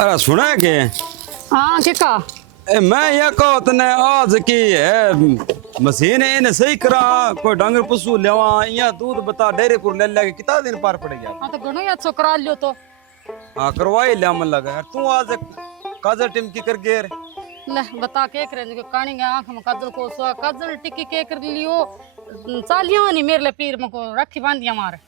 अरे सुना के हाँ के का मैं ये कहो तने आज की है मशीन है इन्हें सही करा कोई डांगर पशु लेवा या दूध बता डेरे पर ले लेके कितना दिन पार पड़ेगा। हाँ तो घणो अच्छो करा लियो तो हाँ करवाई ले मन लगा यार तू आज काजल टिमकी कर गेर ले बता के करे जो कानी के आंख में काजल को सो काजल टिक्की के कर लियो चालियो नहीं मेरे ले पीर में को रखी बांध दिया मारे।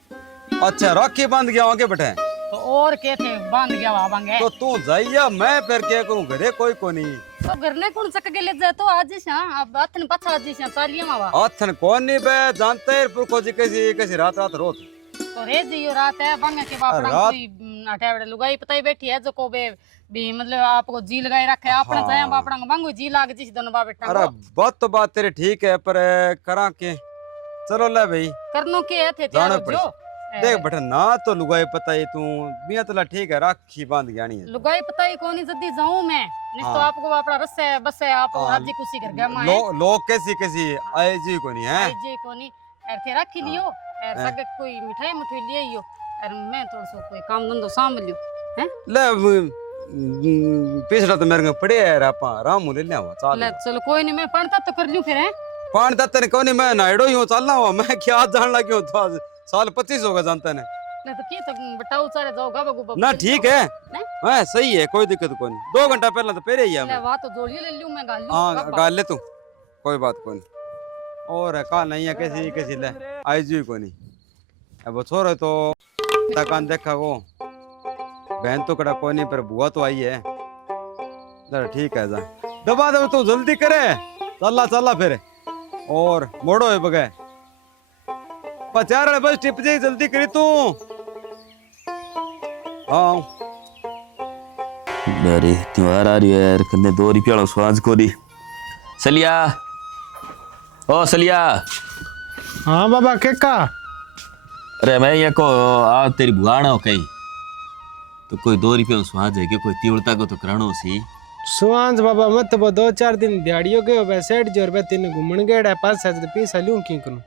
अच्छा राखी बांध गया आगे बैठे तो और के थे बांध गया बाबांगे तो तू जाइया मैं फिर क्या करूं घरे कोई को नहीं तो घर ने कौन सक के ले जाए तो आज से अब अथन पछा जी से चालियो मावा अथन कौन नहीं बे जानते पुरको जी कैसी रात रात रोत तो रे जियो रात है बांगे के बापड़ा कोई अटेवड़े लुगाई पता ही बैठी है जो को बे भी मतलब आपको जी लगाए रखे अपने जाया बापड़ा बांगो जी लाग जी दोनों बा बेटा। अरे बात तो बात तेरी ठीक है पर करा के चलो ले भाई करनो के थे जाना जो देख बेटा ना तो लुगाई पता ही तू मियां तला ठीक है राखी बांध गयानी है लुगाई पता ही कोनी जल्दी जाऊं मैं नहीं तो आपको अपना रस है बस है आप राजी खुशी कर गया मैं लोग कैसी आए जी को नहीं है जी कोनी एर थे रखी लियो एर सगे कोई मिठाई मुठे लिए यो एर मैं थोड़ा सो कोई काम धंधो साम लियो हैं ले पिछड़ा तो मेरे को पड़े यार आपा राम ले लेवा चल ले चलो कोई नहीं मैं पढ़ता तो कर लूं फिर हैं पान तत्ते ने कोनी मैं नाइडो ही हूं चलना हुआ मैं क्या जान लगी हूं तो आज साल 25 होगा जानता ने ले तो की तो बताओ सारे जाओ गाबा गुबा ना ठीक है हां सही है कोई दिक्कत कोनी 2 घंटा पहले तो पहले ही है ले वा तो जोड़िए ले लूं मैं गाल लूं हां गाल ले तू कोई बात कोनी और का नहीं है कैसी ले आई जी कोनी अब छोरे तो तकान देखा वो बहन तो कड़ा कोनी पर बुआ तो आई है चल ठीक है जा दबा दे तू जल्दी करे चला फिर और मोड़ो है बगे पचार बस टिप जाई जल्दी करी तू हाँ अरे त्योहार आ रही है यार कन्ने 2 रुपया स्वाज को दी सलिया ओ सलिया हाँ बाबा के का अरे मैं ये को आ तेरी बुआना हो कहीं तो कोई 2 रुपया स्वाज है कि कोई तीवड़ता को तो करानो सी सुहांज बाबा मत वो 2-4 दिन दिहाड़ियों गयो बे सेठ जो रुपया तीन घूमन गेड़ा पास से पैसा लूं की करूं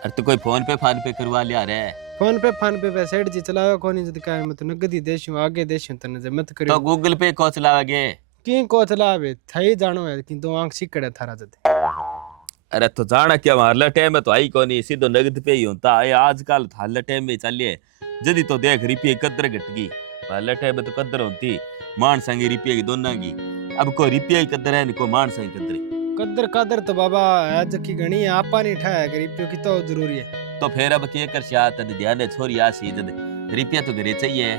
अरे तो कोई फोन पे करवा लिया रे फोन पे पे सेठ जी चलावे कोनी जद का मत नगद ही देशू आगे देशू तने जे मत करियो तो गूगल पे को चलावे की को चलावे थई जानो है कि दो आंख सिकड़े थारा जद अरे तो जाना क्या मारला टाइम में तो आई कोनी सीधो नगद पे ही होता है आजकल थाले टाइम में चलिए जदी तो देख रुपये कदर घट गई पहले टाइम में तो कदर होती मान संगी रुपये की दोनों की अब कोई रुपये की कदर है नहीं कोई मान संगी कदर तो बाबा आज की गणी आपा नहीं ठाया कि रुपये की तो जरूरी है तो फिर अब के कर शात ध्यान छोरी आसी जद रुपया तो घरे चाहिए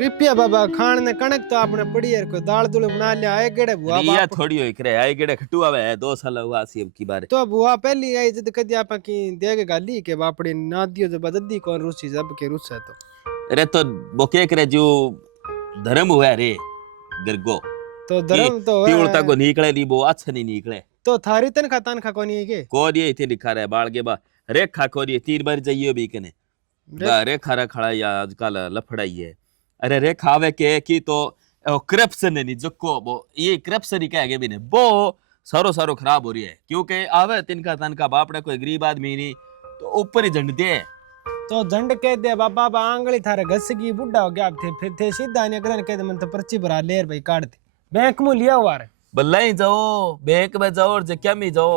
रुपया बाबा खान ने कणक तो आपने पड़ी है कोई दाल दूल बना लिया आए गेड़े बुआ या थोड़ी होई करे आए गेड़े खटू आवे 2 साल हुआ सी अब की बार तो बुआ पहली आई जद कदी आपा की देगे गाली के बापड़ी ना दियो जो बददी कौन रूसी जब के रूस है तो अरे तो बोके करे जो धर्म हुआ रे गरगो तो धर्म तो तीवड़ता को निकले नहीं वो अच्छा नहीं निकले तो थारी तनखा कोनी है के कोन ये इतने दिखा रहा है बाल के बा रेखा कोनी 3 बार जाइयो भी कने रेखा रा खड़ा या आजकल लफड़ाई है अरे रेखा आवे के की तो करप्शन नहीं जको वो ये करप्शन ही कहेगे भी नहीं वो सारो खराब हो रही है क्योंकि आवे तनका बाप ने कोई गरीब आदमी नहीं तो ऊपर ही झंड दे तो झंड कह दे बाबा आंगली थारे घस की बुढ़ा हो गया थे फिर थे सीधा नहीं करन कह दे मन तो पर्ची भरा लेर भाई काट दे बैंक में लिया हुआ रे बल्ला ही जाओ बैंक में जाओ और जक्या में जाओ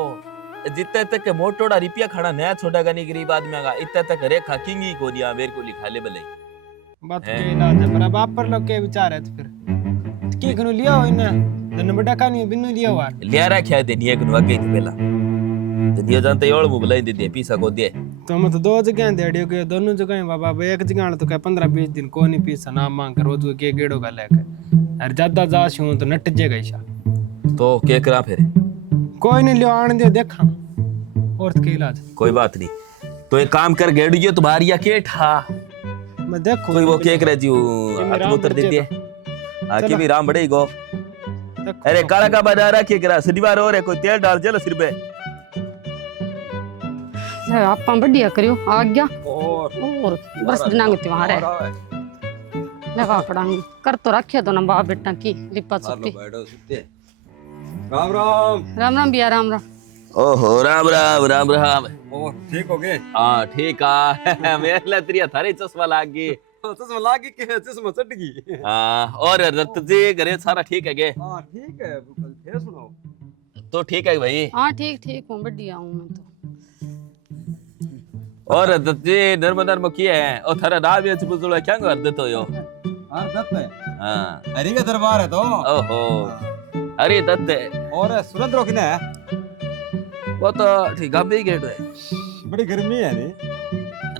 जितने तक मोटोड़ा रुपया खाना नया छोड़ेगा नहीं गरीब आदमी का इतने तक रेखा किंगी को दिया मेरे को लिखा ले भले बात के इलाज है पर बाप पर लोग के विचार है तो फिर की कनु लिया हो इने तने बड़ा कानी बिनु लिया हुआ लिया रखा दे नहीं कनु आगे थी पहला तो दियो जानते योड़ मोबाइल दे दे पैसा को दे तो मत 2 जगह देड़ियो के दोनों जगह बाबा एक जगह तो कह 15-20 दिन कोनी पैसा ना मांग कर रोज के गेड़ो का लेके अरे ज्यादा जाशू तो नट जेगा ईशा तो के करा फिर कोई नहीं लियो आने दे देखा और के इलाज कोई बात नहीं तो एक काम कर गेड़ियो तुम्हारी या के ठा मैं देखो कोई वो के करे जी आत्मोत्तर दे दे आके भी राम बड़े गो अरे काला का बाजार रखे करा शनिवार हो रे कोई तेल डाल चलो सिर पे आपा बढ़िया करियो आ गया और बस दिनांग त्योहार है लगा पड़ांगे कर तो रखे तो ना बाप बेटा की लिपा छुपी राम बिया राम ओहो राम ठीक हो गए हाँ ठीक है मेरे लिए तेरी थारी चश्मा लाग गई चश्मा लागी के चश्मा चढ़ गई। हाँ और रत जी घरे सारा ठीक है गे? हाँ ठीक है बुकल, फिर सुनाओ। तो ठीक है भाई। हाँ ठीक ठीक हूँ, बढ़िया हूँ मैं तो। और रत जी नर्म किए है और थारा नाम ये बुजुर्ग क्या कर देतो यो? दत्त है। हाँ हरी का दरबार है तो। ओहो अरे दत्त है। और सुरेंद्र किने है? वो तो ठीक है गेट है। बड़ी गर्मी है नी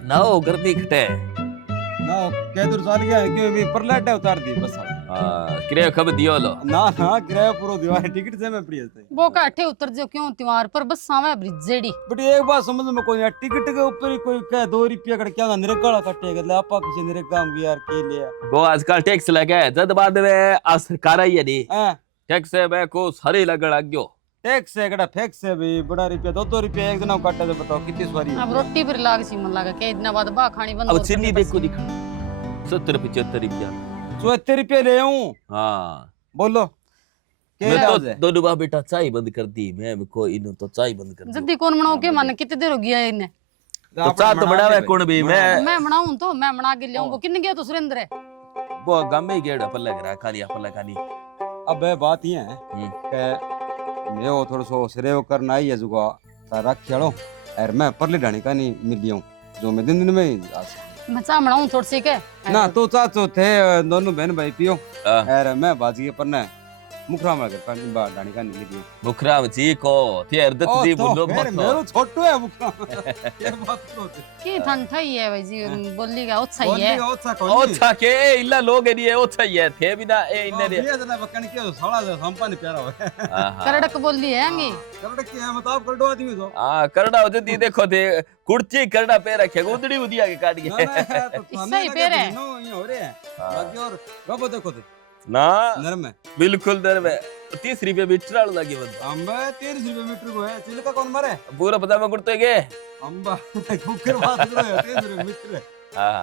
ना वो गर्मी घटे ना, कैदुर साल गया क्यों भी परलेट है उतार दी बस। हाँ किरे खब दियो लो ना ना किराया पूरा दीवार टिकट से मैं प्रिय थे। वो काठे उतर जो क्यों त्योहार पर बस सावे ब्रिजेडी। बट एक बात समझ में कोई नहीं, टिकट के ऊपर ही कोई क्या 2 रुपया कट क्या निरकाला कटेगा ले आपा किसी निरका हम यार के लिए। वो आजकल टैक्स लगे जद बाद में आ सरकार आई है नी हां टैक्स में को सारे लगन लग गयो। टैक्स है कड़ा फैक्स है भी बड़ा रुपया 2 रुपया एक दिन काटे तो बताओ कितनी सवारी है। अब रोटी पर लाग सी मन लगा के इतना बाद बा खानी बंद। अब चीनी देखो दिखा 70-75 रुपया 74 रुपया ले आऊं। हाँ बोलो मैं तो दोनों बाप बेटा चाय बंद कर दी मैं को इनो तो चाय बंद कर दी। जल्दी कौन बनाओ के मन कितने देर हो गया इन्हें? तो चाय तो बनावे कौन भी मैं बनाऊं तो मैं बना के लाऊं। वो कितने गया तो सुरेंद्र है वो गामे गेड़ पल्ले करा खाली पल्ले खाली। अब बात ये है कि मैं वो थोड़ा सो सिरे करना आई है जुगा रख चलो यार मैं परले ढाणी का नहीं मिली हूं जो मैं दिन में ही मैं चा बनाऊं थोड़ी सी के ना तो चाचो थे दोनों बहन भाई पियो यार मैं बाजी पर ना मुखरा में कर पानी बा ढाणी का नहीं मिली मुखरा जी को थे अर्दत जी बोलो मत मेरो छोटू है मुखरा ये बात तो की ठंड थई है भाई जी बोली का ओछा ही है। ओछा के इल्ला लोग है ये ओछा ही है थे बिना ए इने रे ये जना बकन के साला संपन्न प्यारा है। करड़क बोली है अंगी करड़क के मतलब करडो आदमी तो हां करड़ा हो जदी देखो थे कुर्ची करड़ा पे रखे उदड़ी उदिया के काट के इससे ही पैर है नो ये हो रे बाकी और गबो देखो थे ना नरम है बिल्कुल नरम है 30 रुपए मीटर लगे बंदा अंबा 30 रुपए मीटर को है चिलका कौन मारे पूरा पता में गुड़ते के अंबा कुकर बात करो 30 रुपए मीटर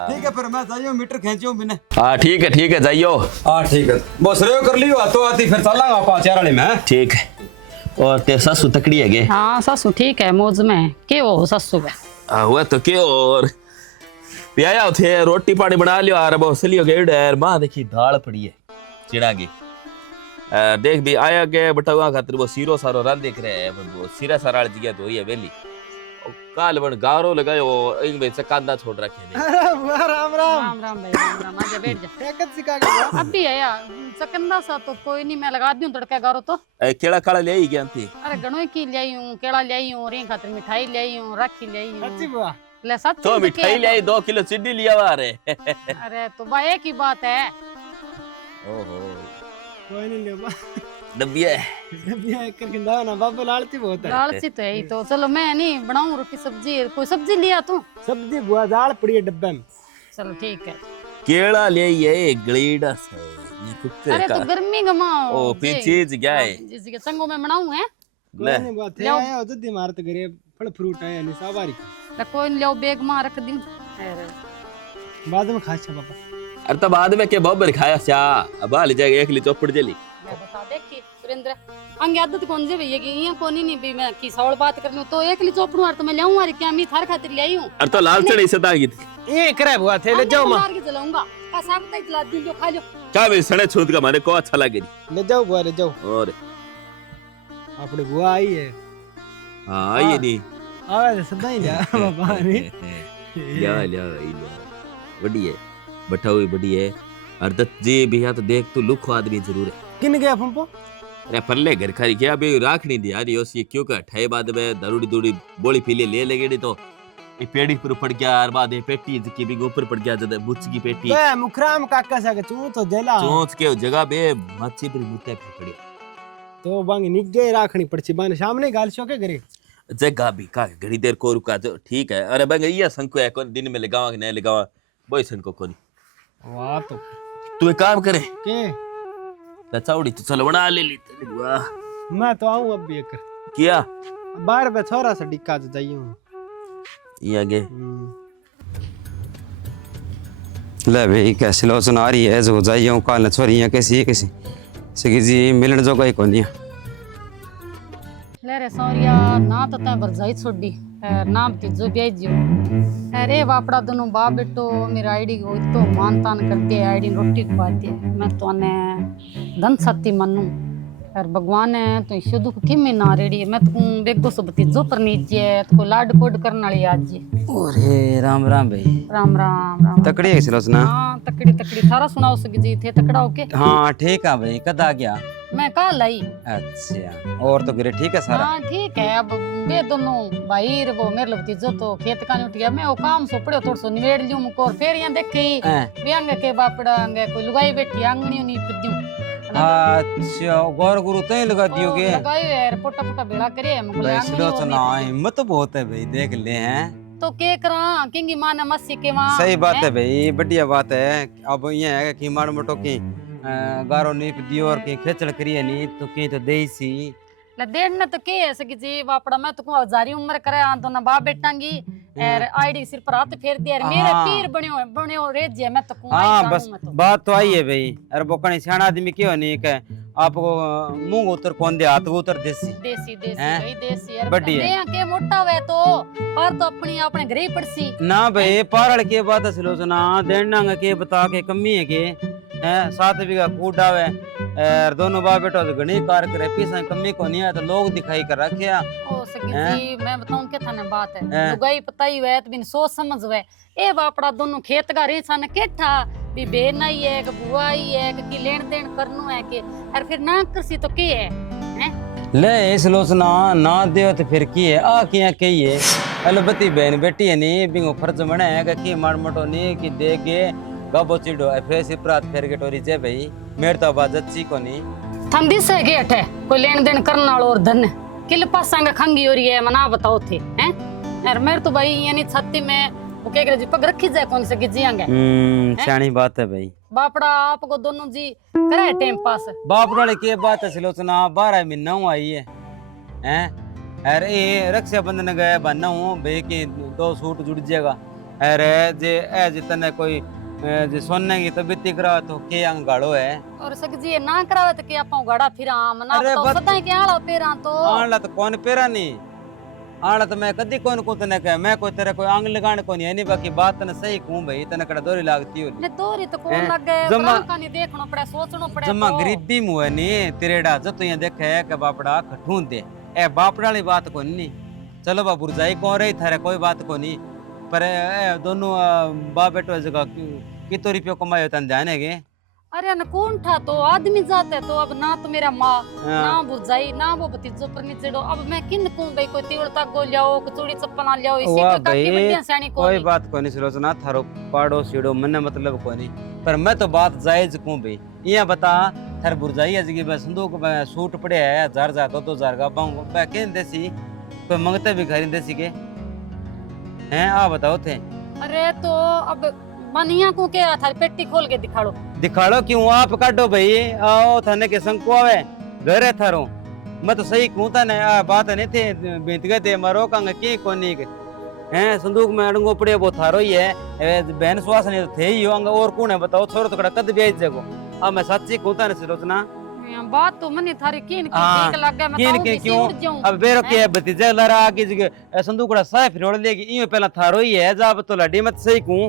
ठीक है फिर मैं जाइयो मीटर खींचियो बिना। हां ठीक है जाइयो। हां ठीक है बस रेव कर लियो तो आती फिर चलांगा आपा चाराले में। ठीक है और ते सासू तकड़ी है गे? हां सासू ठीक है मौज में के हो सासू का हुआ तो के और पियाया थे रोटी पानी बना लियो यार वो सलियो गेड़ यार मां देखी दाल पड़ी है चिड़ा की देख भी आया के बटावा खातिर वो सीरो सारो रान देख रहे हैं वो सीरा सारा जगह तो ये वेली काल बन गारो लगायो इन में चकांदा छोड़ रखे ने। राम राम भाई राम राम आजा बैठ जा। टैकत सिखा के अब भी है यार चकंदा सा तो कोई नहीं मैं लगा दूं तड़का गारो तो केला काला ले आई गयांती अरे गणोई की ले आई हूं केला ले आई हूं रे खातिर मिठाई ले आई हूं राखी ले आई हूं सच्ची बुआ ले सच तो मिठाई ले आई 2 किलो चीनी लिया वा रे। अरे तो भाई एक ही बात है। ओहो कोई नहीं ले डबिया डबिया एक करके दाओ ना बाबू लालची बहुत है। लालची तो है ही तो चलो मैं नहीं बनाऊं रोटी सब्जी कोई सब्जी लिया तू सब्जी बुआ दाल पड़ी है डब्बे में। चलो ठीक है केला ले ये गलीड़ा से ये कुत्ते अरे का तो गर्मी गमाओ ओ पीछे गया है जिस के संगो में बनाऊं है कोई नहीं बात है आया जल्दी मारत करे फल फ्रूट आया नहीं सावारी ले कोई ले बैग में रख दूं अरे बाद में खाचा पापा। अरे तो बाद में के बबर खाया सा अब ले जाएगा एक ली चौपड़ जली मैं बता देखी सुरेंद्र अंग आदत कौन से भैया की यहाँ कोनी नहीं भी मैं की सौड़ बात कर लूं तो एक ली चौपड़ू और तो मैं लाऊं और क्या मैं थार खातिर ले आई हूं। अरे तो लाल चढ़ी सदा की ये करे बुआ थे ले जाओ मां मार के चलाऊंगा का साग तक ला दी लो खा लो क्या भी सड़े छूत का माने को अच्छा लगे ले जाओ बुआ ले जाओ और अपने बुआ आई है। हां ये नहीं आवे सदा ही जा बाबा ने लिया बढ़िया बैठा हुई बढ़िया अर्दत जी भी तो देख तो लुक आदमी जरूर है किन गया पंपो अरे पल्ले घर खारी क्या बे राखनी दी यार योसी क्यों का ठे बाद में दरूड़ी दूड़ी बोली पीले ले लेगे नहीं तो ये पेड़ी पर पड़ गया और बाद ये पेटी की भी ऊपर पड़ गया जद बुच्ची की पेटी बे मुखराम काका सा के तू तो जेला चोंच के जगह बे मच्छी पर मुत्ते पे पड़िया तो बांग निगे राखनी पड़ची बान सामने गाल शो के करे जगह भी का घड़ी देर को रुका तो ठीक है अरे बंग ये संको है कौन दिन में लगावा कि नहीं लगावा बोई संको कोनी वाह तो तू एक काम करे के चावड़ी तो चल बना ले ली वाह मैं तो आऊं अब भी एक किया बाहर पे छोरा सा डिक्का तो जाइयो ये आगे ले भाई कैसी लो सुना रही है जो जाइयो काल छोरी है कैसी सगी जी मिलन जो कोई कोनी ले रे सौरिया ना तो तै बरजाई छोड़ी नाम तीजो भेजियो। अरे बापड़ा दोनों बाप बेटो मेरा आईडी को तो मान तान करती है, आईडी रोटी खवाती है। मैं तो ने धन सत्ती मनू और भगवान है तो ईश्वर दुख कि में ना रेडी है। मैं तो बेगो सो भतीजो पर नीचे है तो लाड कोड करने वाली आज जी। ओरे राम राम भाई। राम राम राम। तकड़ी है सिलोचना? हाँ तकड़ी तकड़ी थारा सुनाओ सके जी थे तकड़ा होके। हाँ ठीक है भाई, कद आ गया? मैं कल आई। अच्छा, और तो गिरे ठीक है सारा? हाँ ठीक है। अब वे दोनों भाई रे वो मेरे भतीजो तो खेत का उठ गया। मैं वो काम सो पड़े थोड़ा सो निवेड़ लियो मुको और फिर यहाँ देखे ही व्यंग के बापड़ा अंगे कोई लुगाई बैठी आंगनी नहीं पिद्यू। अच्छा, गौर गुरु तो ही लगा दियोगे? लगाई यार पोटा पोटा बेड़ा करे मुको भाई आंगनी सिलोचना हिम्मत तो बहुत है भाई, देख ले हैं। तो के करा किंगी माने मस्सी के मां। सही बात है भाई, बढ़िया बात है। अब ये है कि मार मोटो की गारो नीप दियो और की खेचड़ करिए नहीं तो की तो देसी ल देन तो के है सकी जी बापड़ा। मैं तो को हजारी उम्र करे आ दोना बाप बेटांगी और आईडी सिर पर हाथ फेर दिया मेरे हाँ। पीर बण्यो रे जे मैं तो को हाँ बस बात तो आई है भाई। अरे बोकनी सियाना आदमी क्यों नहीं कहे आपको मुंह उतर कौन दे हाथ उतर देसी देसी देसी हैं? भाई देसी यार बढ़िया। दे के मोटा हुए तो पर तो अपनी अपने घर ही पड़सी ना भाई। पारल के बात सिलोचना देना के बता के कमी है के हैं 7 बीघा कूट आवे और दोनों बाप बेटा तो घणी कार करे पीसा कमी को नहीं है तो लोग दिखाई कर रखे ओ सकी जी। मैं बताऊं के थाने बात है हैं? लुगाई पता ही हुए तो बिन सोच समझ हुए ए बापड़ा दोनों खेत का रे सन केठा भी बेन आई है कि बुआ आई है कि लेन देन करनो है के और फिर ना करसी तो के है हैं? ले सिलोचना ना दे तो फिर की है आ किया कही है अलबत्ती बहन बेटी है नहीं बिंगो फर्ज बने है कि मार मोटो नहीं कि दे के गबो चिड़ो फिर सिपरात फेर के टोरी जे भाई मेरे तो बात अच्छी को नहीं थम दिस है गेट है कोई लेन देन करने वालो और धन किल पासांग खंगी हो रही है मना बताओ थे हैं यार मेरे तो भाई यानी छत्ती में वो कह रहे जी पग रखी जाए कौन से गिजियांगे सियानी बात है भाई। बापड़ा आपको दोनों जी करे टाइम पास बाप वाले की बात है सिलोचना 12 महीना हूँ आई है हैं अरे ये रक्षाबंधन गए बना हूँ भाई की 2 सूट जुड़ जाएगा अरे जे ए जितने कोई जे सोने की तबीयत करा तो के अंग गाड़ो है और सक जी ना करावे तो के आपा गाड़ा फिरा मना अरे बताओ बत- पता है क्या आला पेरा तो आला तो कौन पेरा नहीं आला तो मैं कदी कौन को तने कह मैं कोई तेरे कोई आंग लगाने को नहीं है नहीं बाकी बात तने सही कहूं भाई तने कड़ा दोरी लागती हो ने तोरी तो कौन हैं? लग गए जमा- का नहीं देखनो पड़े सोचनो पड़े जम्मा तो। गरीबी मुए नहीं तेरेड़ा जब तो यहाँ देखे के बापड़ा खठून दे ए बापड़ा वाली बात को नहीं चलो बाबू जाई कौन रही थारे कोई बात को नहीं पर ए दोनों बाप बेटो जगह कितो रुपयो कमायो तन जाने के अरे न कौन था तो आदमी जाते तो अब ना तो मेरा माँ हाँ। ना बुझाई ना वो भतीजो पर नीचेड़ो अब मैं किन कहूं भाई कोई तिवड़ तक को लियाओ कचौड़ी चप्पल लियाओ इसी वाह पे काटी भाई, बड्डियां सैनी को कोई बात को नहीं सिलोचना थारो पाड़ो सीड़ो मन्ने मतलब को नहीं पर मैं तो बात जायज कहूं भाई ये बता थार बुरजाई है जगी बस संदूक में सूट पड़े है 1000 2,000 का बांग पे के देसी कोई मंगते भी खरीद देसी के हैं आ बताओ थे अरे तो अब मनिया को के था पेटी खोल के दिखाड़ो दिखाड़ो क्यों आप काटो भाई आओ थाने के संग को आवे घर है थारो मैं तो सही कहूं था ने आ बात नहीं थे बीत गए थे मारो कंग के कोनी के हैं संदूक में अड़ंगो पड़े वो थारो ही है बहन सुहास नहीं तो थे ही होंगे और कौन है बताओ छोरो तो कड़ा कद बेच जगो अब मैं सच्ची कहूं था ने सिलोचना बात तो मनी थारी किन की हाँ, ठीक लग गया मैं किन कहूं के कि क्यों? उड़ जाऊं अब बेरो के भतीजा लड़ा आगे जगह संदूकड़ा साफ फिरोड़ लेगी इयो पहला थारो ही है जा तो लड़ी मत सही कहूं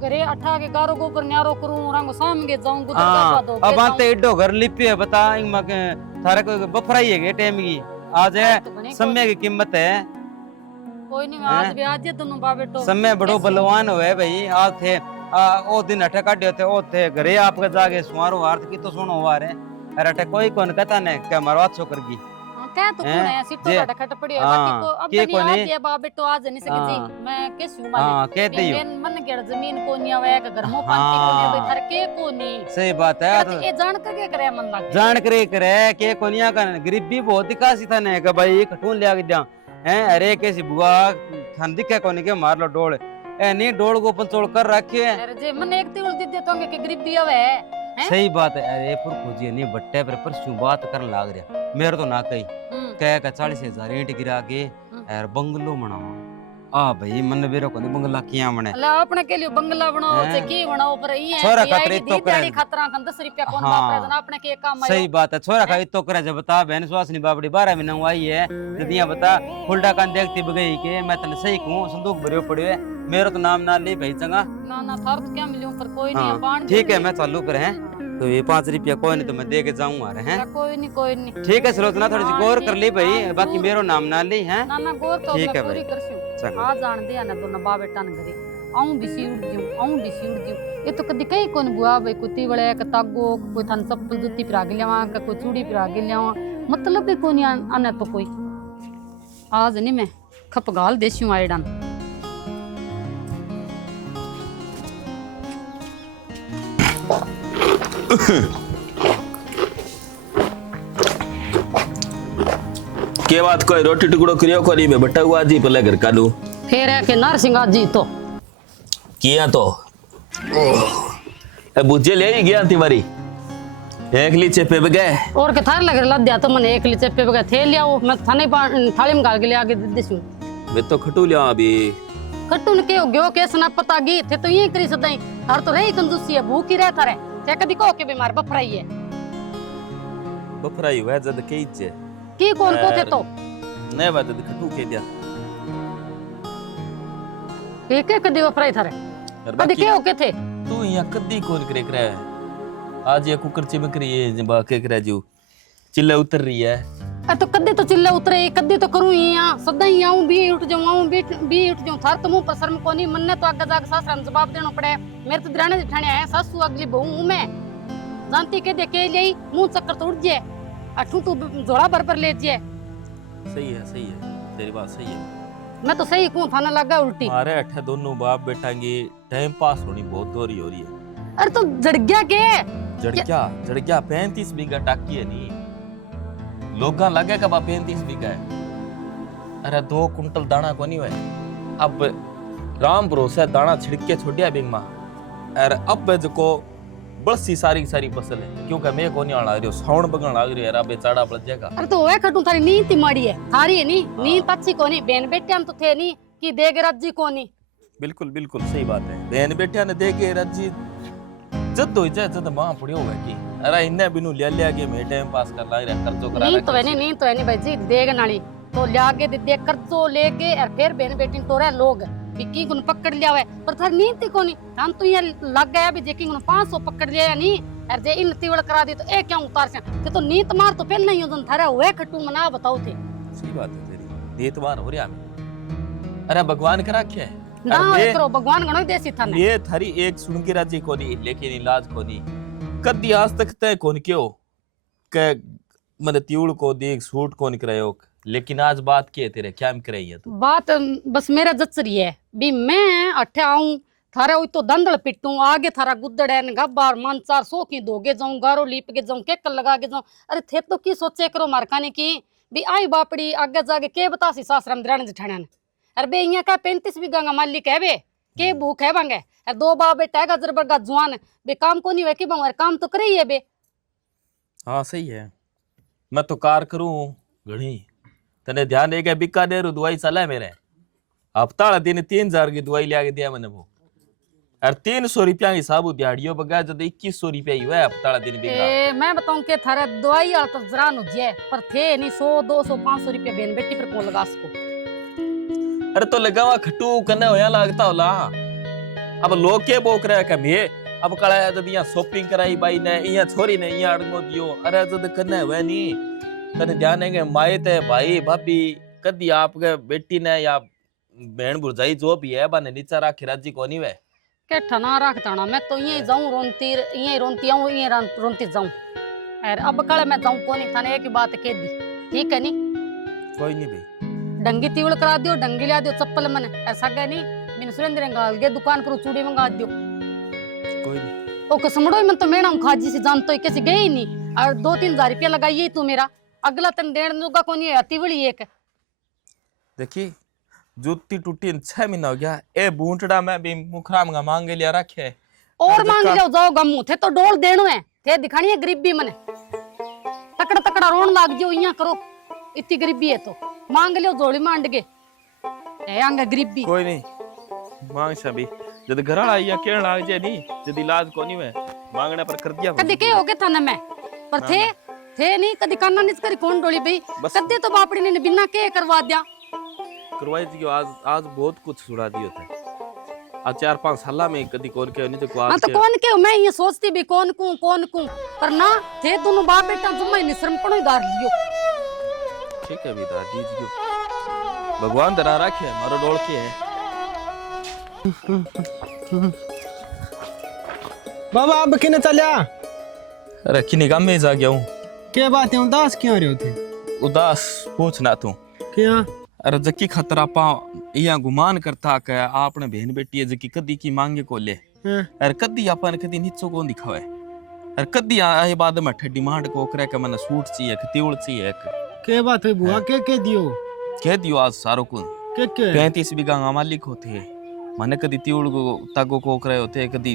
घरे अठा के गारो गोपर न्यारो करूं रंग सामगे जाऊं गुदर हाँ, दो अब आते इड्डो घर लिपि है बता इन मके थारे को बफराई है के टाइम की आज है समय की कीमत है कोई नहीं आज भी आज दोनों बा बेटो समय बड़ो बलवान हुए भाई आज थे ओ दिन अठे काटे थे ओ थे घरे आपके जागे सुमारो आर्थ की तो सुनो हुआ रे अरे अठे कोई कौन कहता ने के मारवा छोकर की क्या तो कौन है सिट्टो जे- का खट पड़ी है हाँ, बाकी तो अब के नहीं कोने? आज ये बा बेटो आज नहीं सके जी हाँ। मैं के सुमा हां कह दियो मन के जमीन को नहीं आवे के घर में पांती को नहीं आवे थारे के को नहीं सही बात है तो ये जान करके करे मन लग जान करे के कोनिया का गरीबी बहुत दिखासी था ने के भाई खटून ले आ दिया हैं अरे कैसी बुआ थान दिखे कोनी के मार लो डोल ए नहीं डोल को पंचोल कर रखे है अरे जे मन एक तिल दे तो के गरीबी आवे हैं? सही बात है अरे पर खोजी नहीं बट्टे पर परसों बात करने लाग रहा मेरे तो ना कही कह का 40,000 ईंट गिरा के और बंगलो बनाओ आ भाई मन बेरो को बंगला किया मने अल्लाह अपने के लिए बंगला बनाओ हैं? से की बनाओ पर ये छोरा है खतरे तो करे। खतरा का 10 रुपया कौन हाँ। बाप रे जना अपने के काम आयो। सही बात है छोरा का तो करे जब बता बहन सुहासनी बाबड़ी 12 महीना आई है दिया बता फुलडा कान देखती बगई के मैं तने सही कहूं संदूक भरियो पड़ियो है मेरो तो नाम ना ले भाई चंगा। ना ना थार तो क्या मिलूं पर कोई नहीं है हाँ बाण ठीक है मैं चालू पर है तो ये 5 रुपया कोई नहीं तो मैं दे के जाऊं आ रहे हैं। कोई नहीं ठीक है सरोजना थोड़ी सी हाँ, गौर ठीक, कर ली भाई हाँ, बाकी तू- मेरो नाम ना ली है। ना ना गौर तो ठीक मैं है पूरी भाई। करसी चंगा। आ जान दे ना दोना बा बेटा न घरे आऊं भी सी उड़ जियो ये तो कदी कई कोन बुआ भाई कुत्ती बळे का तागो कोई थन चप्पल जूती पिरा के लेवा का कोई चूड़ी पिरा के लेवा मतलब भी कोनी आने तो कोई आज नहीं मैं खप गाल देसियो आइडन के बात कोई रोटी टुकड़ो करियो कोनी में बटा हुआ जी पहले घर कालू फिर है के नरसिंह जी तो किया तो बुझे ले ही गया तुम्हारी एकली चेपे पे गए और के थार लग रहा दिया तो मैंने एक लिचे पे बगा थे लिया वो मैं थाने थाली में गाल के ले आगे दे देसू मैं तो खटू लिया अभी कट्टू ने के गयो के सना पता गी थे तो ये करी सदाई थार तो रही कंजूसी है भूखी रह थारे थे कदी को के बीमार बफराई है बफराई हुआ जद के इज्जे की कौन को थे तो नहीं बात जद खटू के दिया एक एक कदी बफराई थारे और कदी बाकी के हो के थे तू यहाँ कद्दी कौन करे करे आज ये कुकर चिमक रही है जब के करे जो चिल्ला उतर रही है आ तो कदी तो चिल्ले उतरे कदी तो करूं यहां सदा ही आऊं भी उठ जाऊं भी उठ जाऊं थार तो मुंह पर शर्म कोनी मन्ने तो आगे जाके सासरा में जवाब देना पड़े मेरे तो दराने जेठाने आए सासू अगली बहू हूं मैं जानती के दे के ले मुंह चक्कर तो उठ जाए अठू तू जोड़ा बरबर ले जाए सही है तेरी बात सही है मैं तो सही कहूं थाना लगा उल्टी हमारे अठे दोनों बाप बेटा की टाइम पास होनी बहुत दोरी हो रही है अरे तो जड़ गया के जड़ गया 35 बीघा टाकी है नी लोगा लगे का 35 बीघा है अरे 2 कुंटल दाना को नहीं हुआ अब राम भरोसे दाना छिड़के छोड़िया बिंग मां अरे अब जो बड़ी सारी फसल है क्योंकि मैं को नहीं आना रही साउंड बगन लग रही है अरे बेचारा पड़ जाएगा अरे तो वे खटू थारी नींद ही माड़ी है थारी है नी नींद अच्छी कोनी बेन बेटियां तो थे नी कि देग राज्जी कोनी बिल्कुल सही बात है बहन बेटिया ने देखे रजी जद हो जाए जद मां पड़ियो है कि अरे इन्ने बिनु लिया के मैं टाइम पास कर ला रहा कर्जो करा नींद तो है नहीं भाई जी देग नाली तो लागे दे कर्जो लेके और फिर बेन बेटी तोरे लोग बिकी गुन पकड़ लिया है पर थार नींद ही कोनी हम तो ये लग गया भी जेकी गुन 500 पकड़ लिया नहीं और जे इन तिवड़ करा दी तो ए क्या उतार से ते तो नींद मार तो पहले नहीं जन थारा हुए खटू मना बताओ थे सही बात है तेरी नीतवान हो रहा मैं अरे भगवान करा क्या है ना करो भगवान गणो देसी थाने ये थारी एक सुन के राजी कोनी लेकिन इलाज कोनी कदी आज तक तय कोन क्यों के मन तिवड़ को देख सूट कोन करायो लेकिन आज बात के तेरे क्या में कराई है तू बात बस मेरा जचरी है भी मैं अठे आऊं थारे हुई तो दंदल पिटूं आगे थारा गुद्दड़ है गब्बार मन 400 की दोगे जाऊं गारो लीप के जाऊं केकल लगा के जाऊं अरे थे तो की सोचे करो मारकाने की भी आई बापड़ी आगे जाके के बतासी सासरम दराने जेठाने अरे बे इया का 35 बीघा का मालिक है बे के भूख है बांगे अरे 2 बाप बेटा है गजर बरगा जुआन बे काम को नहीं वे की बांगे काम तो करे ही है बे हाँ सही है मैं तो कार करूं घणी तने ध्यान है कि बीकानेर दवाई चला है मेरे हफ्ता दिन 3000 की दवाई लिया के दिया मैंने वो और 300 रुपया हिसाब दिहाड़ियों बगा जब 2100 रुपया ही हुआ हफ्ता दिन बिका ए मैं बताऊं के थारे दवाई वाला तो जरा नु जे पर थे नहीं 100 200 500 रुपया बेन बेटी पर को लगा सको अरे तो लगावा खट्टू कने होया लगता होला अब लोग के बोक रहे कि मैं अब कड़ा जब यहाँ शॉपिंग कराई बाई ने यहाँ छोरी ने यहाँ अड़ंगो दियो अरे जब कने हुआ नहीं तने ध्यान है कि माए ते भाई भाभी कदी आपके बेटी ने या बहन भुरजाई जो भी है बाने नीचा राखी राजी कोनी वे के ठना रखता ना मैं तो यही जाऊं रोनती आऊं ये रोनती जाऊं और अब कल मैं जाऊं कोनी थाने एक ही बात कह दी ठीक है नी कोई नहीं भाई डंगी तीवड़ करा दियो डंगी लिया दियो चप्पल मन ऐसा गए नहीं बिन सुरेंद्र गाल के दुकान पर चूड़ी मंगा दियो कोई नहीं ओ कसमड़ो मन तो मेणा खाजी से जानतो ही कैसे गई नहीं और 2-3 हजार रुपया लगाइए तू मेरा अगला तन देण जोगा कोनी है तिवड़ी एक देखी जूती टूटी 6 महीना हो गया ए बूंटड़ा में भी मुखराम का मांग लिया रखे और मांग लियो जाओ गमू थे तो डोल देनो है थे दिखानी है गरीबी मने तकड़ा तकड़ा रोन लाग जियो इया करो इतनी गरीबी है तो मांग लियो जोड़ी मांड के ए अंग गरीबी कोई नहीं मांग सभी जद घर वाला आइया कहने लाग जाए नहीं जद इलाज कोनी हुए मांगने पर कर दिया कदी के हो गए था ना मैं पर थे नहीं कदी काना निस करी कौन डोली भाई कदे तो बापड़ी ने बिना के करवा दिया करवाई थी आज आज बहुत कुछ सुना दियो थे आज 4-5 साल में कदी कौन के नहीं तो हाँ आज तो कौन के मैं ये सोचती भी कौन को पर ना थे दोनों बाप बेटा जुम्मा ही शर्म पड़ो दार लियो ठीक है बेटा दीजिए भगवान दरा रखे मारो डोल के है बाबा अब किने चलिया अरे किन्हीं काम में जा गया हूँ क्या बात है उदास क्यों रहे थे उदास पूछना तू क्या अरे जकी खतरा पा या गुमान करता के आपने बहन बेटी है जकी कदी की मांगे को ले अरे कदी अपन कदी नीचो को दिखावे अरे कदी आए बाद में डिमांड को करे के मने सूट चाहिए कि तिवड़ चाहिए क्या बात है बुआ के दियो कह दियो आज सारो को के 35 बीघा मालिक होते मने कदी तिवड़ को तागो को करे होते कदी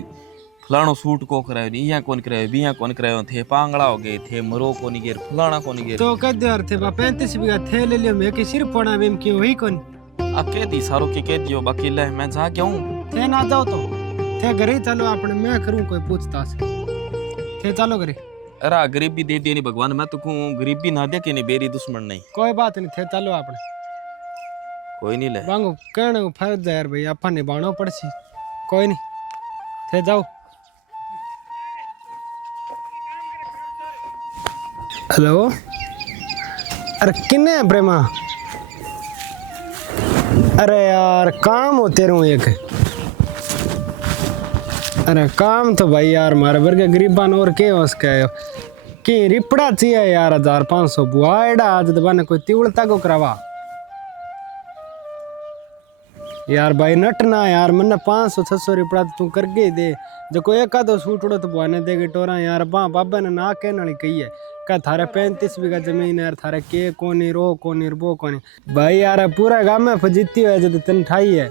फलाणो सूट को करायो इया कोन करायो बिया कोन करायो थे पांगड़ा हो गए थे मरो कोनी गेर फलाना कोनी गेर तो कद यार थे 35 बीघा थे ले लियो मैं कि सिर्फ पड़ा में क्यों वही कोन अब कह दी सारो की कह दियो बाकी ले मैं जा के हूं थे ना जाओ तो थे घरे चलो अपने मैं करूं कोई पूछताछ थे चलो घरे अरे गरीबी दे देनी भगवान मैं तो कहूं गरीबी ना दे के नहीं बेरी दुश्मन नहीं कोई बात नहीं थे चलो अपने कोई नहीं ले बांगो कहने को फर्ज है यार भाई अपन निभाना पड़सी कोई नहीं थे जाओ हेलो अरे किन्ने है प्रेमा अरे यार काम होते रहूं एक अरे काम तो भाई यार मारे वर्ग गरीबान और के उसका कि रिपड़ा चाहिए यार 1500 बुआड़ा आज दबाने कोई तिवड़ता को करावा यार भाई नटना यार मैंने 500-600 रिपड़ा तो तू करके ही दे जो कोई एक आधो सूट उड़ो तो बुआने देगे टोरा यार बाबा ने ना कहने वाली कही है का थारे 35 बीघा जमीन है यार थारे के कोनी रो कोनी रबो कोनी भाई यार पूरा गांव में फजीती है जब तन ठाई है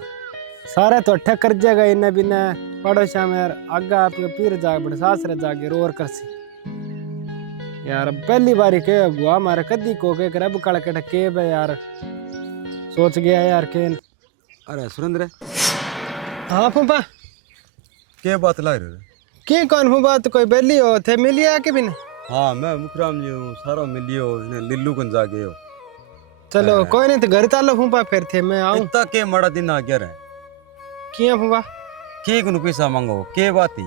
सारे तो अट्ठा कर जाएगा इन्हें बिना पड़ोसा में यार आगा आपके पीर जाग बड़े सासरे जाके रोर कर सी यार पहली बारी के बुआ मारे कदी को के कर अब काल के के बे यार सोच गया यार के अरे सुरेंद्र हाँ फूफा के बात ला रहे के कौन फूफा तो कोई बेली हो थे मिलिया के बिना हाँ मैं मुखराम जी हूँ सारो मिलियो इन्हें लिल्लू कन जा गए हो चलो कोई नहीं तो घर चलो फूफा फिर थे मैं आऊं इतना के मड़ा दिन आ गया रहे किया फूफा के कुन पैसा मांगो के बात ही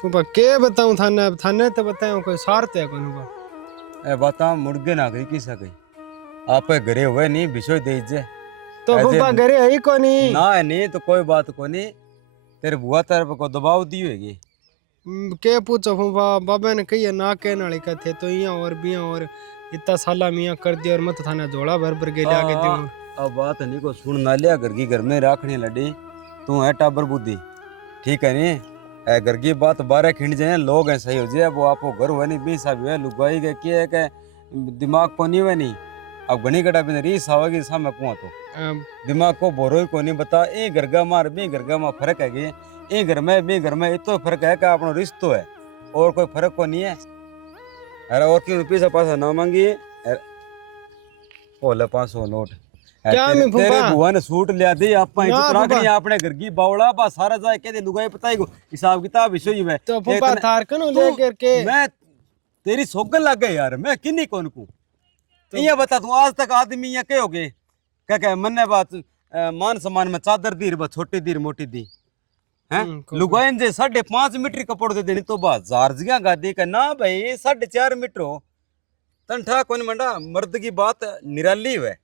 फूफा के बताऊं थाने थाने तो बताऊं कोई स्वार्थ है कौन फूफा ए बता मुर्गे ना गई किसा गई आप घरे हुए नहीं बिशोई दे जे तो फूफा घरे है को नहीं ना है नहीं तो कोई बात को नहीं तेरे बुआ तरफ को दबाव दी होगी के पूछो फूफा बाबा ने कही ना कहने वाली का थे तो यहाँ और बिया और इतना साला मियाँ कर दिया और मत थाना झोला भर भर के लिया के दी अब बात नहीं को सुन ना लिया घर की घर में रखने लड़ी तू है टाबर बुद्धि ठीक है नहीं ए घर की बात बारह खिंड जाए लोग हैं सही हो जाए वो आपको घर हुआ नहीं बीस साहब है लुगाई के किए के दिमाग को नहीं हुआ नहीं अब घनी कटा भी रीस आवेगी सामने कुआ तो दिमाग को बोरो को नहीं बता ए घर का मार बी घर का मार फर्क है ए घर में बी घर में इतना फर्क है का अपना रिश्तो है और कोई फर्क को नहीं है अरे और क्यों पैसा पासा ना मांगिए ओले 500 नोट क्या मैं तेरे बुआ ने सूट लिया दे आप अपने घर की बावड़ा बा सारा जाए कहते लुगाई पता ही हिसाब किताब विषय ही है तो फूफा थार कनो लेकर के मैं तेरी सोगन लग गई यार मैं किन्नी कौन को ये बता तू आज तक आदमी ये कहोगे क्या मन्ने बात मान सम्मान में चादर दी छोटी दी मोटी दी हैं लुगाइन जे 5.5 मीटर कपड़ दे देनी तो बात जारजिया गादी का ना भाई 4.5 मीटर हो तंठा कौन मंडा मर्द की बात निराली है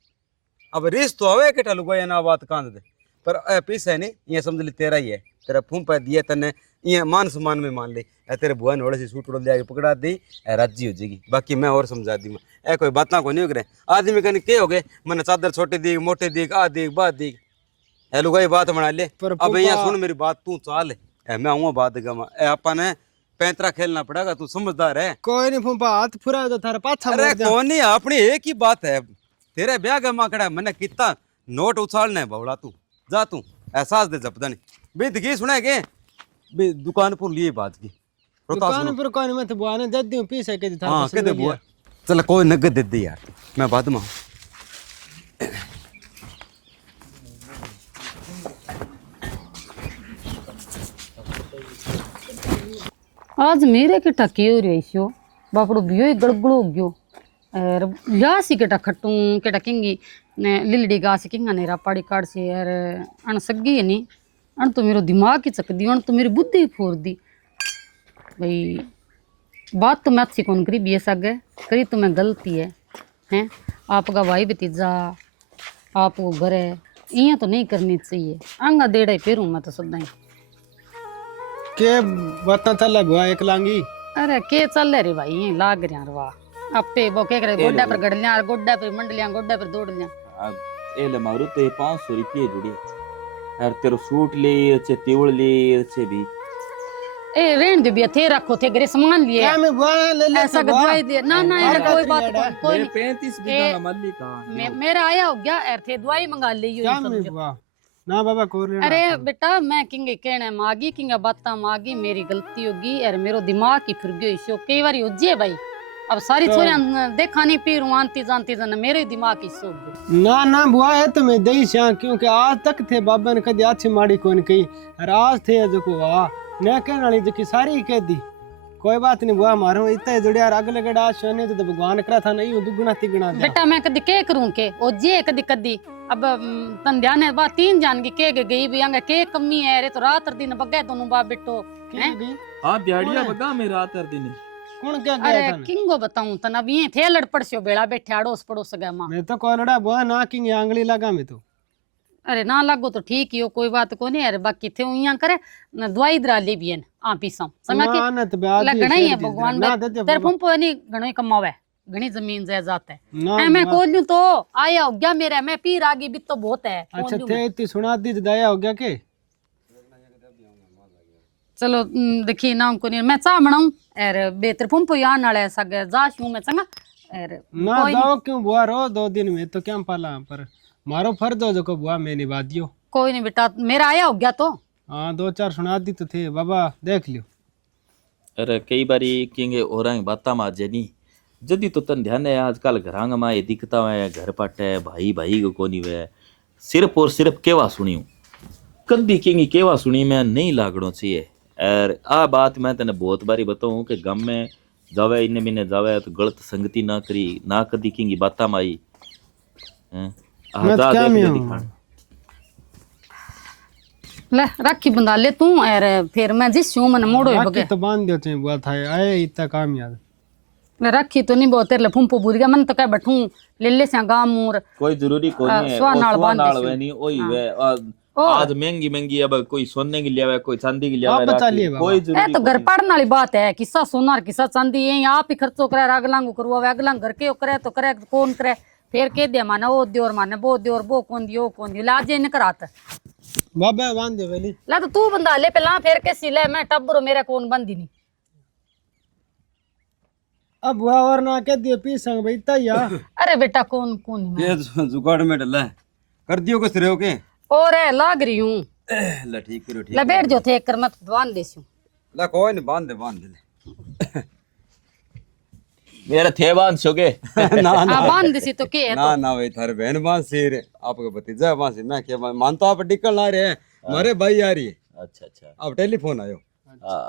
अब रिश्त तो आवे केटा लुगाया ना बात कांद दे पर पैसा है नहीं ये समझ ली तेरा ही है तेरा फूम पे दिया तने ये मान सम्मान में मान ले तेरे बुआ ने सी सूट उड़ लिया पकड़ा दी राजी हो जाएगी बाकी मैं और समझा दी मैं कोई बात ना को नहीं करे आदमी कहने के हो गए मैंने चादर छोटी दी मोटे दी आ दी बात दी है लुगाई बात बना ले अब यहाँ सुन मेरी बात तू चाल मैं आऊंगा बात गमा अपन पैंतरा खेलना पड़ेगा तू समझदार है कोई नहीं फूफा हाथ फुरा तो थारा पाछा अरे कौन नहीं अपनी एक ही बात है तेरे ब्याह गमा खड़ा मैंने कितना नोट उछालना है बावड़ा तू जा तू एहसास दे जपदा नहीं बेद की सुना के दुकान पर लिए बात की दुकान पर कोई मैं तो बुआ ने दे दी पीछे के थारा हां के दे बुआ चल कोई नगद दे दे यार मैं बाद में आज मेरे के टके हो रही सो बापड़ो बियो ही गड़गड़ो गयो और लासी के टखटू के टकेंगी ने लिलड़ी गा से किंगा नेरा पाड़ी काट से यार अन सगी है नहीं अन तो मेरो दिमाग ही चक दी अन तो मेरी बुद्धि ही फोड़ दी भाई बात तो मैं अच्छी कौन करी बी सगे करी तो मैं गलती है हैं आपका भाई भतीजा आपको घर है इं तो नहीं करनी चाहिए आंगा देड़ा पेरू मैं तो सदा ही के बात चल बुआ एक लांगी अरे के चल रे भाई ये लाग रहा रवा आपे वो के करे गोड्डा पर गड़ लिया गोड्डा पर मंड लिया गोड्डा पर दौड़ लिया अब ए ले मारू ते 500 रुपये जुड़ी यार तेरो सूट ले अच्छे तिवड़ ले अच्छे भी ए रेन दे भी थे रखो थे घरे सामान लिए क्या मैं बुआ ले ले ऐसा दवाई दे ना ना यार कोई बात कोई मैं 35 बीघा का मल्ली का मेरा आया हो गया यार थे दवाई मंगा ली क्या मैं बुआ ना बाबा को रे अरे बेटा मैं किंगे कहने मागी किंगा बाता मागी मेरी गलती होगी यार मेरो दिमाग ही फिर गयो इसो कई बार हो जे भाई अब सारी छोरियां देखा नहीं पी आंती जानती जन मेरे दिमाग ही सो गयो ना ना बुआ है तो मैं दई श्या क्योंकि आज तक थे बाबा ने कदी अच्छी माड़ी कोन कही और आज थे जो वाह मैं कहने वाली जो सारी कह दी कोई बात नहीं बुआ मारो इतना जुड़िया अगले गड़ा सोने तो भगवान करा था नहीं दुगना तिगुना बेटा मैं कदी के करूं के ओ जे कदी कदी अब तन ध्यान है बा 3 जान की के गई भी आंगे के कमी है रे तो रात दिन बगे दोनों बा बेटो हैं हां दिहाड़िया बगा में रात हर दिन कौन क्या गया अरे किंगो बताऊं तन अब ये थे लड़ पड़सियो बेड़ा बैठे अड़ोस पड़ोस गया मां मैं तो कोलड़ा बुआ ना किंग आंगली लगा मैं तो अरे ना लागो तो ठीक ही हो कोई बात को नहीं अरे बाकी थे उइया करे न दवाई दरा ले भी आ पीसा समझ के ना तो ब्याह लगना ही है भगवान तेरे पंपो नहीं घणो ही कमावे घणी जमीन जायदाद है ना मैं कोल लूं तो आया हो गया मेरा मैं पीर आगी भी तो बहुत है अच्छा थे इतनी सुना दी दया हो गया के चलो देखिए ना को नहीं मैं चाह बनाऊं और बेहतर पंपो यान नाले सगे जाशू मैं चंगा और ना दो क्यों बुआ रो 2 दिन में तो क्या पाला पर मारो फर्ज हो जो बुआ मैं निभा दियो कोई नहीं बेटा मेरा आया हो गया तो हाँ 2-4 सुना दी तो थे बाबा देख लियो अरे कई बारी किंगे औरंग बाता मा जनी जदी तो तन ध्यान है आजकल घरांग मा ये दिखता है घर पाटे भाई भाई को कोनी वे सिर्फ और सिर्फ केवा सुनियो कदी किंगी केवा सुनी मैं नहीं लागणो चाहिए और आ बात मैं तने बहुत बारी बताऊं कि गम में जावे इन्ने मिने जावे तो गलत संगति ना करी ना कदी किंगी बाता मा आई हैं आदा देख ले दिखान ले राखी बंधा ले तू और फिर मैं जिस हूं मन मोड़ो राखी बगे तो बांध दियो थे बुआ था आए इतना काम याद ले राखी तो नहीं बहुत तेरे फुंपो बुर गया मन तो कह बैठूं ले ले से गाम मोर कोई जरूरी कोनी है स्वान नाल बांध नाल देसी। वे नहीं ओई वे आज महंगी महंगी अब कोई सोने की लिया कोई चांदी की लिया बता लिए बाबा। कोई ए जरूरी तो घर पड़ने वाली बात है किस्सा सोनार किस्सा चांदी ये आप ही खर्चो करे अगलांग करवा अगलांग घर के करे तो करे कौन करे फिर कह दिया माने वो दियोर माने वो दियोर वो कौन दियो लाज इन करात बाबा बांध दे वेली ला तो तू बंदा ले पहला फिर के सिले मैं टब्बरो मेरा कौन बंदी नहीं अब बुआ और ना कह दियो पी संग भाई तैया अरे बेटा कौन कौन नहीं ये जुगाड़ में डला है कर दियो किस रहे हो के और है लाग रही हूँ ला ठीक करो ठीक ले बैठ जो थे कर मैं दवान देसी हूँ ला कोई नहीं बांध दे ले मेरा थे बांध सोगे ना ना बांध देसी तो के है ना ना भाई थारे बहन बांध से रे आपका भतीजा बांध से मैं क्या मान तो आप निकल ना रहे हैं हमारे भाई आ रही है अच्छा अच्छा अब टेलीफोन आयो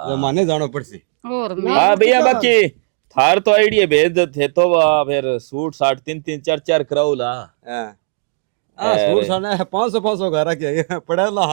जो माने जानो पड़सी और मैं हाँ भैया बाकी थार तो आइडिया भेज थे तो फिर सूट साठ 3-3 4-4 कराऊला हां सूट साने 500 घर के पड़ेला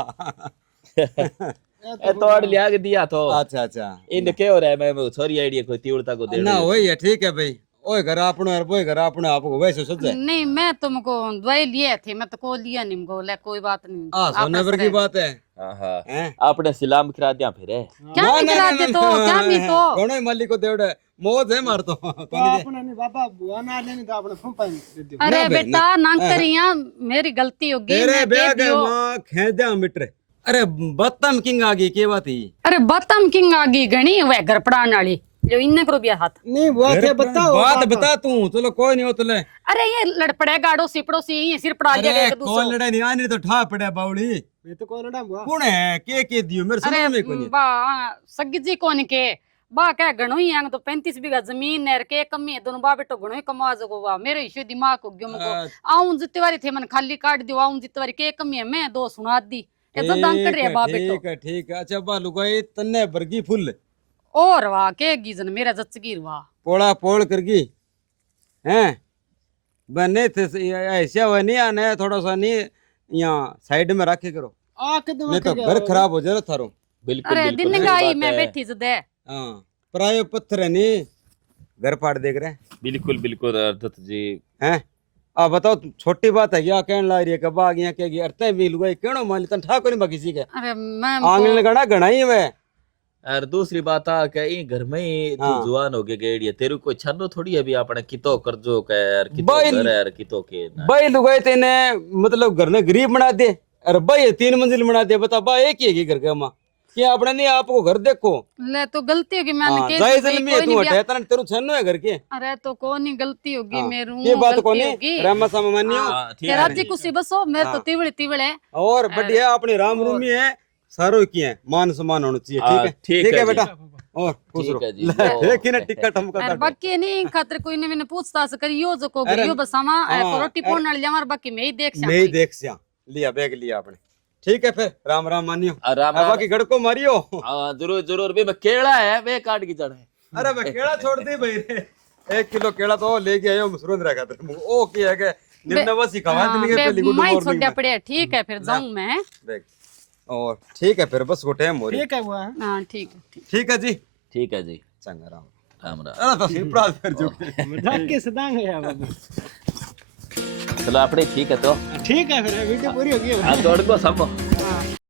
ए तो अड़ लिया के दिया तो अच्छा अच्छा इन के हो रहा है मैं छोरी आइडिया कोई तीवड़ता को दे ना वही है ठीक है भाई ओए घर आपनो और बोए घर आपनो आपको वैसे सज है नहीं मैं तुमको दवाई लिए थे मैं तो को लिया नहीं को ले कोई बात नहीं हां सोने पर की बात है हां हां हैं आपने सलाम करा दिया फिर है क्या निकला दे तो क्या भी तो कोनो मालिक को देवड़े मौज है मार तो अपना नहीं बाबा बुआ ना लेनी तो अपने फंपा दे दियो अरे बेटा ना करिया मेरी गलती होगी तेरे मैं ब्याह कह के दियो मां खेजा मिटरे अरे बत्तम किंग आ गई के बात ही अरे बतम किंग आ गई घणी वे घर पड़ाने वाली जो इन्ने करो बिया हाथ नहीं बुआ थे बताओ बात बता तू चलो कोई नहीं हो तो ले अरे ये लड़पड़े गाड़ो सिपड़ो सी ये सिर पड़ा अरे दिया एक कौन दूसरे लड़ाई नहीं आनी तो ठा पड़े बावली मैं तो कौन लड़ा बुआ कौन है के दियो मेरे अरे समझ में कोनी बा सगी जी कौन के बा क्या घणो ही आंग तो 35 बीघा जमीन है के कमी है दोनों बा बेटो घणो ही कमा जगो बा मेरे इशू दिमाग को गयो मको आऊं जितने बारी थे मन खाली काट दियो आऊं जितने बारी के कमी है मैं 2 सुना दी ये तो दांग कर रे बा बेटो ठीक है अच्छा बा लुगाई तन्ने बरगी फुल और वाह के गीजन मेरा जचगी वाह पोड़ा पोड़ करगी हैं बने थे ऐसा हुआ नहीं आने थोड़ा सा नहीं यहाँ साइड में रखे करो आके तो नहीं तो घर खराब हो जाए थारो। बिल्कुल अरे बिल्कुल दिन सही गाई बात मैं है। बैठी जदे हाँ पराये पत्थर है नहीं घर पाड़ देख रहे बिल्कुल बिल्कुल दत्त जी हैं। अब बताओ छोटी बात है क्या कहने ला रही है कब आ गया कहेगी अरते मिल गई केणो मान तन ठाकुर नहीं बाकी सी के अरे मैं आंगन लगाना घना ही है और दूसरी बात आ के ई घर में ही तू हाँ। जुआन हो के गेड़ी है तेरे को छन्नो थोड़ी अभी अपने कितो कर्जो के यार कितो भाई- घर है यार कितो के ना। भाई लुगाई तेने मतलब घर ने गरीब बना दे अरे भाई 3 मंजिल बना दे बता बा एक ही है घर का माँ क्या अपने नहीं आपको घर देखो ले तो गलती होगी मैंने हाँ, कैसे जाए कोई जन्म में नहीं तू ब्याह- हटे तना तेरू छन्नो है घर के अरे तो कौन नहीं गलती होगी हाँ, मेरू ये बात गलती कोनी होगी रामा सामा मानियो हाँ, हाँ, ठीक के है राजी कुछ बसो मैं तो हाँ। तिवड़े तिवड़े और बढ़िया अपने राम और- रूमी है सारो की है मान सम्मान होना चाहिए हाँ, ठीक है ठीक ठीक है है बेटा जी। और खुश ठीक रहो है जी। ले, एक ही ना टिक्का ठमका अरे काटो। बाकी नहीं खातिर कोई ने मैंने पूछताछ करियो जो को अरे, गयो बसामा हाँ, रोटी अरे- पोन वाली हमार बाकी मैं ही देख मैं ही देख सिया लिया बैग लिया आपने ठीक है फिर राम राम मानियो आराम अब बाकी गड़ को मारियो हाँ जरूर जरूर भी मैं केला है वे काट की चढ़ अरे मैं केड़ा छोड़ दी भाई रे 1 किलो केड़ा तो लेके आयो मसरूद रखा तेरे ओ की है के निर्नवा सिखावा दिन के पहली गुड माई मॉर्निंग छोड़ पड़े ठीक है फिर जाऊं मैं बैग और ठीक है फिर बस वो टाइम हो रही ठीक है वो है हाँ ठीक है ठीक ठीक है जी ठीक है जी चंगा राम राम राम अरे तो सिर प्राज फिर जो मजाक के सदांगे यार बाबू चलो अपने ठीक है तो ठीक है फिर वीडियो पूरी हो गई है हाँ दौड़ को सब